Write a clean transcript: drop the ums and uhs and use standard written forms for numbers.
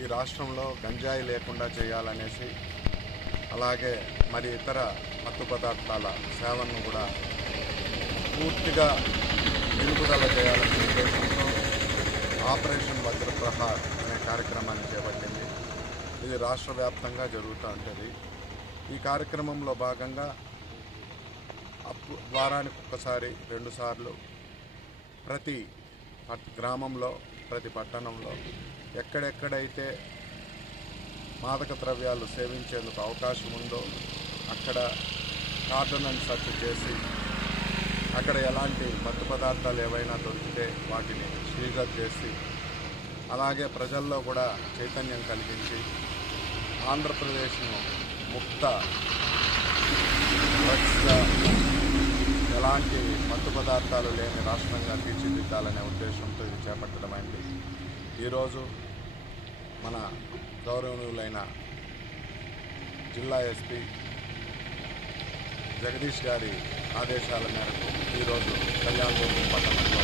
ఈ రాష్ట్రంలో గంజాయి లేకుండా చేయాలనేసి, అలాగే మరి ఇతర మత్తు పదార్థాల సేవలను కూడా పూర్తిగా నిలుపుదల చేయాలనే ఉద్దేశంతో ఆపరేషన్ వజ్రప్రహార్ అనే కార్యక్రమాన్ని చేపట్టింది. ఇది రాష్ట్ర వ్యాప్తంగా జరుగుతూ ఉంటుంది. ఈ కార్యక్రమంలో భాగంగా వారానికి ఒక్కసారి 2 సార్లు ప్రతి గ్రామంలో, ప్రతి పట్టణంలో ఎక్కడెక్కడైతే మాదక ద్రవ్యాలు సేవించేందుకు అవకాశం ఉందో అక్కడ కార్డనెన్స్ సెర్చ్ చేసి అక్కడ ఎలాంటి మత్తు పదార్థాలు ఏవైనా దొరికితే వాటిని సీజర్ చేసి, అలాగే ప్రజల్లో కూడా చైతన్యం కలిగించి ఆంధ్రప్రదేశ్ను ముక్త డ్రగ్స్గా, ఎలాంటి మత్తు పదార్థాలు లేని రాష్ట్రంగా తీర్చిదిద్దాలనే ఉద్దేశంతో ఇది చేపట్టడమైంది. ఈరోజు మన గౌరవనీయులైన జిల్లా ఎస్పీ జగదీష్ గారి ఆదేశాల మేరకు ఈరోజు కళ్యాణదుర్గం పట్టణంలో